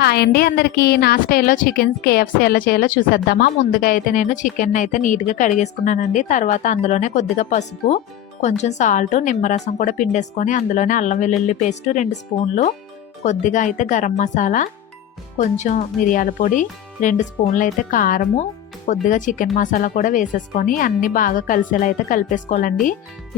Hi అండి అందరికీ. నా స్టైల్లో చికెన్ కేఎఫ్సీ ఎలా చేయాలో చూసేద్దామా. ముందుగా అయితే నేను చికెన్ అయితే నీట్గా కడిగేసుకున్నానండి. తర్వాత అందులోనే కొద్దిగా పసుపు, కొంచెం సాల్ట్, నిమ్మరసం కూడా పిండేసుకొని అందులోనే అల్లం వెల్లుల్లి పేస్ట్ 2 స్పూన్లు, కొద్దిగా అయితే గరం మసాలా, కొంచెం మిరియాల పొడి, 2 స్పూన్లు అయితే కారము, కొద్దిగా చికెన్ మసాలా కూడా వేసేసుకొని అన్నీ బాగా కలిసేలా అయితే కలిపేసుకోవాలండి.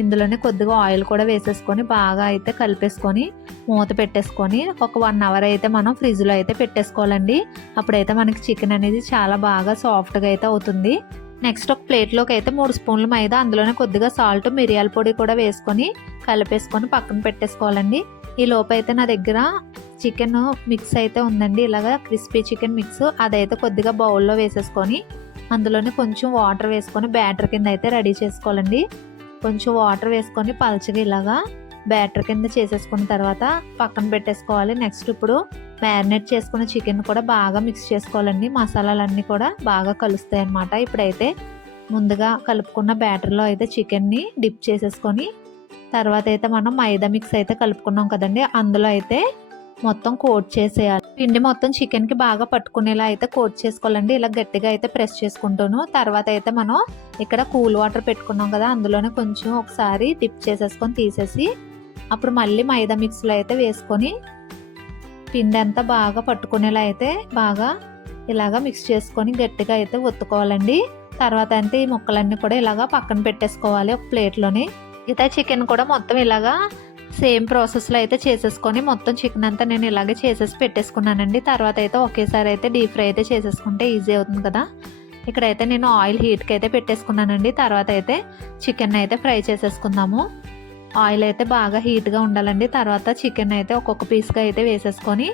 ఇందులోనే కొద్దిగా ఆయిల్ కూడా వేసేసుకొని బాగా అయితే కలిపేసుకొని మూత పెట్టేసుకొని ఒక 1 అవర్ అయితే మనం ఫ్రిడ్జ్లో అయితే పెట్టేసుకోవాలండి. అప్పుడైతే మనకి చికెన్ అనేది చాలా బాగా సాఫ్ట్గా అయితే అవుతుంది. నెక్స్ట్ ఒక ప్లేట్లోకి అయితే 3 స్పూన్లు మైదా, అందులోనే కొద్దిగా సాల్ట్, మిరియాల పొడి కూడా వేసుకొని కలిపేసుకొని పక్కన పెట్టేసుకోవాలండి. ఈ లోపు అయితే నా దగ్గర చికెన్ మిక్స్ అయితే ఉందండి, ఇలాగా క్రిస్పీ చికెన్ మిక్స్. అదైతే కొద్దిగా బౌల్లో వేసేసుకొని అందులోనే కొంచెం వాటర్ వేసుకొని బ్యాటర్ కింద అయితే రెడీ చేసుకోవాలండి. కొంచెం వాటర్ వేసుకొని పల్చగా ఇలాగా బ్యాటర్ కింద చేసేసుకున్న తర్వాత పక్కన పెట్టేసుకోవాలి. నెక్స్ట్ ఇప్పుడు మ్యారినేట్ చేసుకున్న చికెన్ కూడా బాగా మిక్స్ చేసుకోవాలండి. మసాలాలన్నీ కూడా బాగా కలుస్తాయి అన్నమాట. ఇప్పుడైతే ముందుగా కలుపుకున్న బ్యాటర్లో అయితే చికెన్ని డిప్ చేసేసుకొని తర్వాత అయితే మనం మైదా మిక్స్ అయితే కలుపుకున్నాం కదండి, అందులో అయితే మొత్తం కోట్ చేసేయాలి. పిండి మొత్తం చికెన్కి బాగా పట్టుకునేలా అయితే కోట్ చేసుకోవాలండి. ఇలా గట్టిగా అయితే ప్రెస్ చేసుకుంటాను. తర్వాత అయితే మనం ఇక్కడ కూల్ వాటర్ పెట్టుకున్నాం కదా, అందులోనే కొంచెం ఒకసారి డిప్ చేసేసుకొని తీసేసి అప్పుడు మళ్ళీ మైదా మిక్స్లో అయితే వేసుకొని పిండి అంతా బాగా పట్టుకునేలా అయితే బాగా ఇలాగా మిక్స్ చేసుకొని గట్టిగా అయితే ఒత్తుకోవాలండి. తర్వాత అంటే ఈ ముక్కలన్నీ కూడా ఇలాగా పక్కన పెట్టేసుకోవాలి ఒక ప్లేట్లోని. మిగతా చికెన్ కూడా మొత్తం ఇలాగా సేమ్ ప్రాసెస్లో అయితే చేసేసుకొని మొత్తం చికెన్ అంతా నేను ఇలాగే చేసేసి పెట్టేసుకున్నానండి. తర్వాత అయితే ఒకేసారి అయితే డీప్ ఫ్రై అయితే చేసేసుకుంటే ఈజీ అవుతుంది కదా. ఇక్కడైతే నేను ఆయిల్ హీట్కి అయితే పెట్టేసుకున్నానండి. తర్వాత అయితే చికెన్ అయితే ఫ్రై చేసేసుకుందాము. ఆయిల్ అయితే బాగా హీట్గా ఉండాలండి. తర్వాత చికెన్ అయితే ఒక్కొక్క పీస్గా అయితే వేసేసుకొని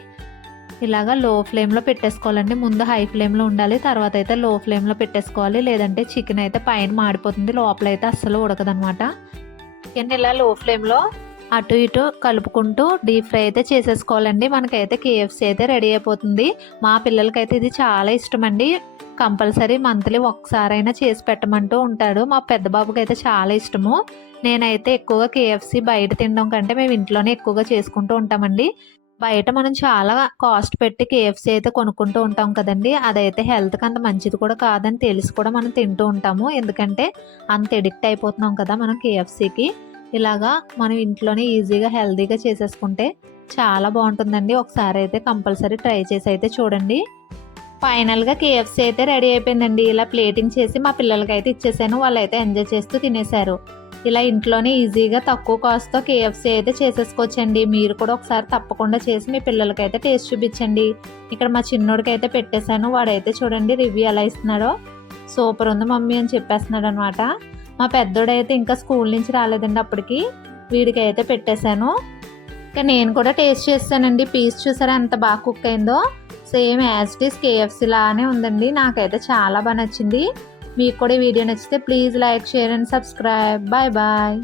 ఇలాగా లో ఫ్లేమ్లో పెట్టేసుకోవాలండి. ముందు హై ఫ్లేమ్లో ఉండాలి, తర్వాత అయితే లో ఫ్లేమ్లో పెట్టేసుకోవాలి. లేదంటే చికెన్ అయితే పైన మాడిపోతుంది, లోపల అయితే అస్సలు ఉడకదనమాట. చికెన్ ఇలా లో ఫ్లేమ్లో అటు ఇటు కలుపుకుంటూ డీప్ ఫ్రై అయితే చేసేసుకోవాలండి. మనకైతే కేఎఫ్సీ అయితే రెడీ అయిపోతుంది. మా పిల్లలకైతే ఇది చాలా ఇష్టం అండి. కంపల్సరీ మంత్లీ ఒక్కసారైనా చేసి పెట్టమంటూ ఉంటాడు. మా పెద్ద బాబుకి అయితే చాలా ఇష్టము. నేనైతే ఎక్కువగా కేఎఫ్సీ బయట తినడం కంటే మేము ఇంట్లోనే ఎక్కువగా చేసుకుంటూ ఉంటామండి. బయట మనం చాలా కాస్ట్ పెట్టి కేఎఫ్సీ అయితే కొనుక్కుంటూ ఉంటాం కదండి, అదైతే హెల్త్కి అంత మంచిది కూడా కాదని తెలిసి కూడా మనం తింటూ ఉంటాము. ఎందుకంటే అంత ఎడిక్ట్ అయిపోతున్నాం కదా మనం కేఎఫ్సీకి. ఇలాగా మనం ఇంట్లోనే ఈజీగా హెల్తీగా చేసేసుకుంటే చాలా బాగుంటుందండి. ఒకసారి అయితే కంపల్సరీ ట్రై చేసి అయితే చూడండి. ఫైనల్గా కేఎఫ్సీ అయితే రెడీ అయిపోయిందండి. ఇలా ప్లేటింగ్ చేసి మా పిల్లలకి అయితే ఇచ్చేసాను. వాళ్ళు అయితే ఎంజాయ్ చేస్తూ తినేశారు. ఇలా ఇంట్లోనే ఈజీగా తక్కువ కాస్ట్తో కేఎఫ్సీ అయితే చేసేసుకోవచ్చండి. మీరు కూడా ఒకసారి తప్పకుండా చేసి మీ పిల్లలకైతే టేస్ట్ చూపించండి. ఇక్కడ మా చిన్నోడికి అయితే పెట్టేశాను. వాడైతే చూడండి రివ్యూ ఎలా ఇస్తున్నాడో, సూపర్ ఉంది మమ్మీ అని చెప్పేస్తున్నాడు అనమాట. మా పెద్దోడైతే ఇంకా స్కూల్ నుంచి రాలేదండి అప్పటికి, వీడికి అయితే పెట్టేశాను. ఇంకా నేను కూడా టేస్ట్ చేస్తానండి. పీస్ చూసారా ఎంత బాగా కుక్ అయిందో, same as it is KFC లానే ఉందండి. నాకైతే చాలా బాగా నచ్చింది. మీకు కూడా ఈ వీడియో నచ్చితే please like, share and subscribe. Bye bye.